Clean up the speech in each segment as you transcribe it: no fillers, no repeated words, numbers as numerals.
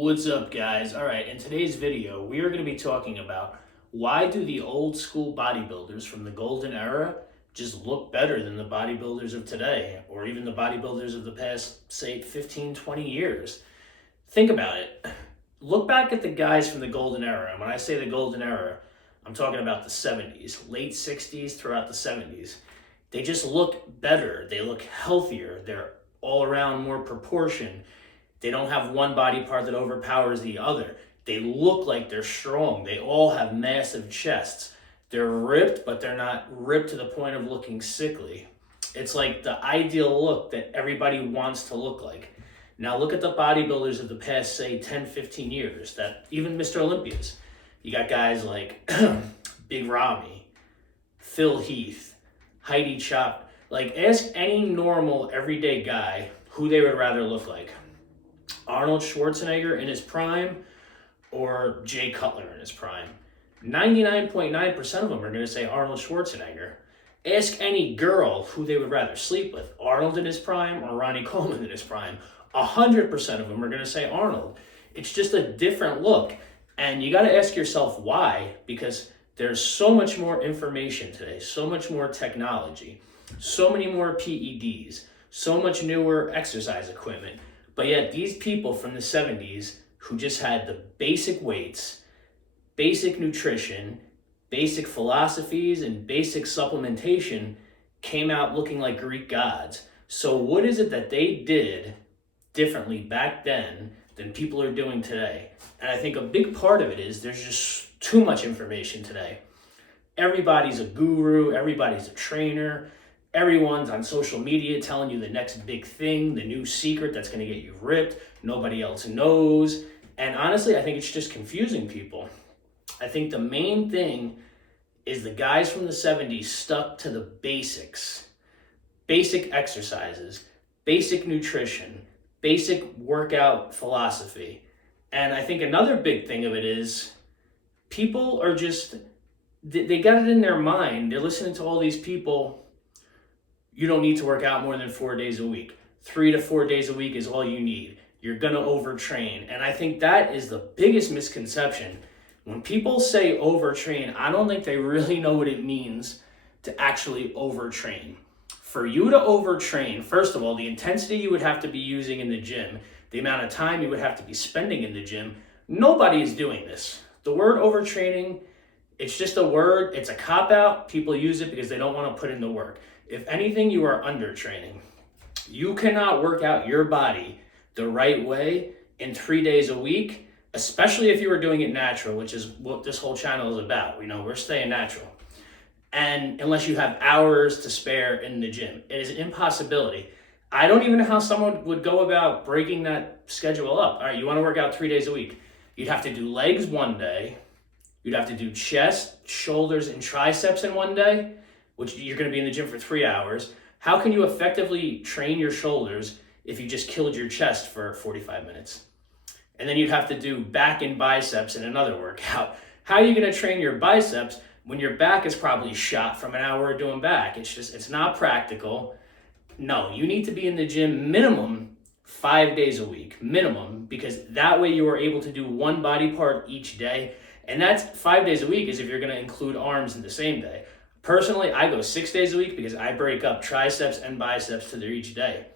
What's up, guys? All right, in today's video, we are going to be talking about why do the old school bodybuilders from the golden era just look better than the bodybuilders of today, or even the bodybuilders of the past, say, 15, 20 years. Think about it. Look back at the guys from the golden era. And when I say the golden era, I'm talking about the 70s, late 60s throughout the 70s. They just look better. They look healthier. They're all around more proportion. They don't have one body part that overpowers the other. They look like they're strong. They all have massive chests. They're ripped, but they're not ripped to the point of looking sickly. It's like the ideal look that everybody wants to look like. Now look at the bodybuilders of the past, say, 10, 15 years, that even Mr. Olympias. You got guys like Big Ramy, Phil Heath, Heidi Chop. Like, ask any normal, everyday guy who they would rather look like. Arnold Schwarzenegger in his prime or Jay Cutler in his prime. 99.9% of them are going to say Arnold Schwarzenegger. Ask any girl who they would rather sleep with, Arnold in his prime or Ronnie Coleman in his prime. 100% of them are going to say Arnold. It's just a different look. And you got to ask yourself why, because there's so much more information today, so much more technology, so many more PEDs, so much newer exercise equipment. But yet these people from the 70s who just had the basic weights, basic nutrition, basic philosophies, and basic supplementation came out looking like Greek gods. So what is it that they did differently back then than people are doing today? And I think a big part of it is there's just too much information today. Everybody's a guru, everybody's a trainer. Everyone's on social media telling you the next big thing, the new secret that's going to get you ripped. Nobody else knows. And honestly, I think it's just confusing people. I think the main thing is the guys from the 70s stuck to the basics. Basic exercises, basic nutrition, basic workout philosophy. And I think another big thing of it is people are just, they got it in their mind. They're listening to all these people. You don't need to work out more than 4 days a week. 3 to 4 days a week is all you need. You're going to overtrain. And I think that is the biggest misconception. When people say overtrain, I don't think they really know what it means to actually overtrain. For you to overtrain, first of all, the intensity you would have to be using in the gym, the amount of time you would have to be spending in the gym, nobody is doing this. The word overtraining, it's just a word. It's a cop-out. People use it because they don't want to put in the work. If anything, you are undertraining. You cannot work out your body the right way in 3 days a week, especially if you are doing it natural, which is what this whole channel is about. You know, we're staying natural. And unless you have hours to spare in the gym, it is an impossibility. I don't even know how someone would go about breaking that schedule up. All right, you want to work out 3 days a week. You'd have to do legs one day. You'd have to do chest, shoulders, and triceps in one day, which you're going to be in the gym for 3 hours. How can you effectively train your shoulders if you just killed your chest for 45 minutes? And then you'd have to do back and biceps in another workout. How are you going to train your biceps when your back is probably shot from an hour of doing back? It's not practical. No, you need to be in the gym minimum 5 days a week, minimum, because that way you are able to do one body part each day. And that's 5 days a week is if you're going to include arms in the same day. Personally, I go 6 days a week because I break up triceps and biceps to their each day.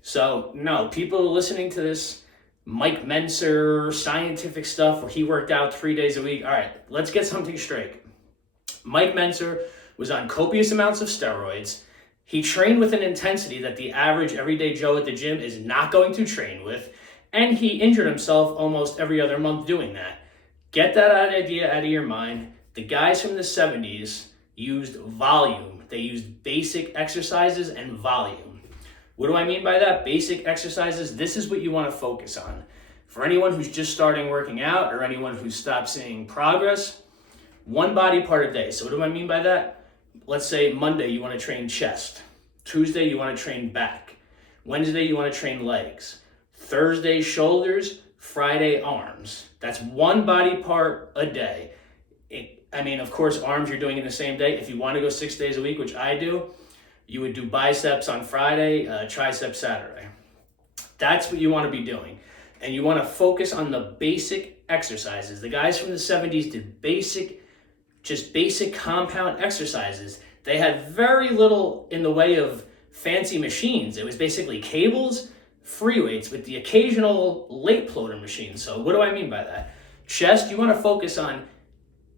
So, no, people listening to this Mike Mentzer scientific stuff where he worked out 3 days a week. All right, let's get something straight. Mike Mentzer was on copious amounts of steroids. He trained with an intensity that the average everyday Joe at the gym is not going to train with. And he injured himself almost every other month doing that. Get that idea out of your mind. The guys from the 70s used volume. They used basic exercises and volume. What do I mean by that? Basic exercises, this is what you want to focus on. For anyone who's just starting working out or anyone who's stopped seeing progress, one body part a day. So what do I mean by that? Let's say Monday you want to train chest. Tuesday you want to train back. Wednesday you want to train legs. Thursday shoulders. Friday arms. That's one body part a day. Of course, arms you're doing in the same day. If you want to go 6 days a week, which I do, you would do biceps on Friday, triceps Saturday. That's what you want to be doing. and you want to focus on the basic exercises. The guys from the 70s did basic compound exercises. They had very little in the way of fancy machines. It was basically cables, free weights with the occasional late floater machine. So what do I mean by that? Chest, you want to focus on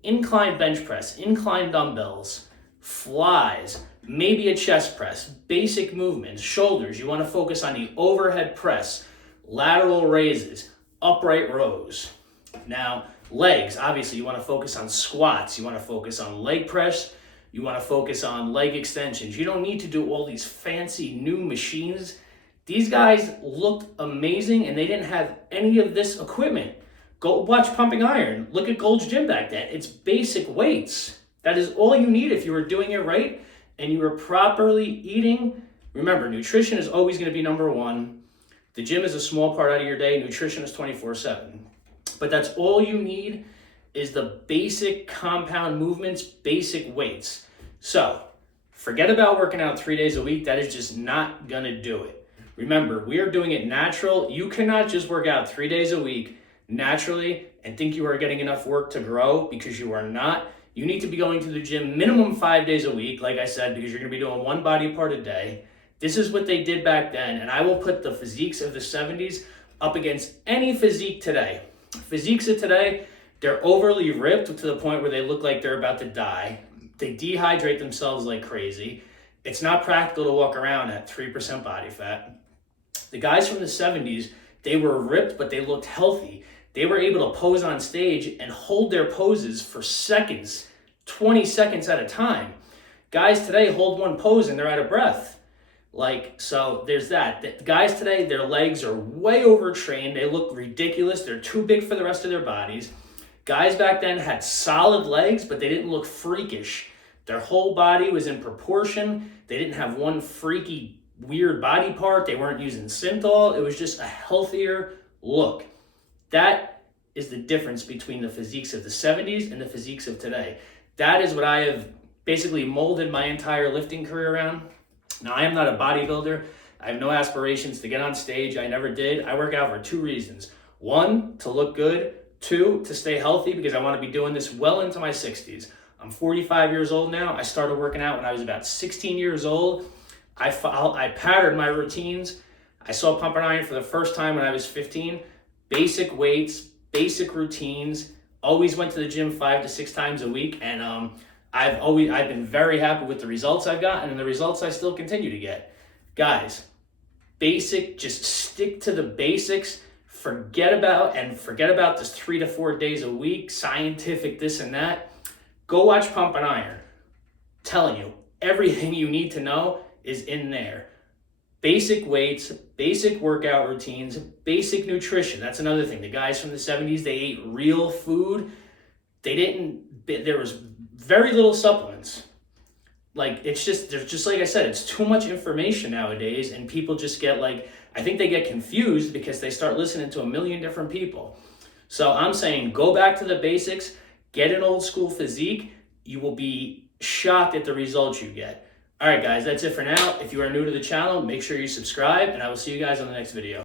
incline bench press, incline dumbbells, flies, maybe a chest press, basic movements. Shoulders, you want to focus on the overhead press, lateral raises, upright rows. Now, legs, obviously you want to focus on squats, you want to focus on leg press, you want to focus on leg extensions. You don't need to do all these fancy new machines. These guys looked amazing and they didn't have any of this equipment. Go watch Pumping Iron. Look at Gold's Gym back then. It's basic weights. That is all you need if you were doing it right and you were properly eating. Remember, nutrition is always going to be number one. The gym is a small part out of your day. Nutrition is 24/7. But that's all you need is the basic compound movements, basic weights. So forget about working out 3 days a week. That is just not going to do it. Remember, we are doing it natural. You cannot just work out 3 days a week naturally and think you are getting enough work to grow, because you are not. You need to be going to the gym minimum 5 days a week, like I said, because you're going to be doing one body part a day. This is what they did back then, and I will put the physiques of the 70s up against any physique today. Physiques of today, they're overly ripped to the point where they look like they're about to die. They dehydrate themselves like crazy. It's not practical to walk around at 3% body fat. The guys from the 70s, they were ripped, but they looked healthy. They were able to pose on stage and hold their poses for seconds, 20 seconds at a time. Guys today hold one pose and they're out of breath. So there's that. The guys today, their legs are way overtrained. They look ridiculous. They're too big for the rest of their bodies. Guys back then had solid legs, but they didn't look freakish. Their whole body was in proportion. They didn't have one freaky, weird body part. They weren't using Synthol. It was just a healthier look. That is the difference between the physiques of the 70s and the physiques of today. That is what I have basically molded my entire lifting career around. Now, I am not a bodybuilder. I have no aspirations to get on stage. I never did. I work out for 2 reasons. 1, to look good. 2, to stay healthy, because I want to be doing this well into my 60s. I'm 45 years old now. I started working out when I was about 16 years old. I patterned my routines. I saw Pumping Iron for the first time when I was 15. Basic weights, basic routines. Always went to the gym 5 to 6 times a week, and I've been very happy with the results I've gotten and the results I still continue to get. Guys, just stick to the basics. Forget about this 3 to 4 days a week, scientific this and that. Go watch Pumping Iron. Telling you, everything you need to know is in there. Basic weights, basic workout routines, basic nutrition. That's another thing. The guys from the 70s, they ate real food. There was very little supplements. There's just like I said, it's too much information nowadays, and people just get I think they get confused because they start listening to a million different people. So I'm saying go back to the basics, get an old school physique. You will be shocked at the results you get. All right, guys, that's it for now. If you are new to the channel, make sure you subscribe, and I will see you guys on the next video.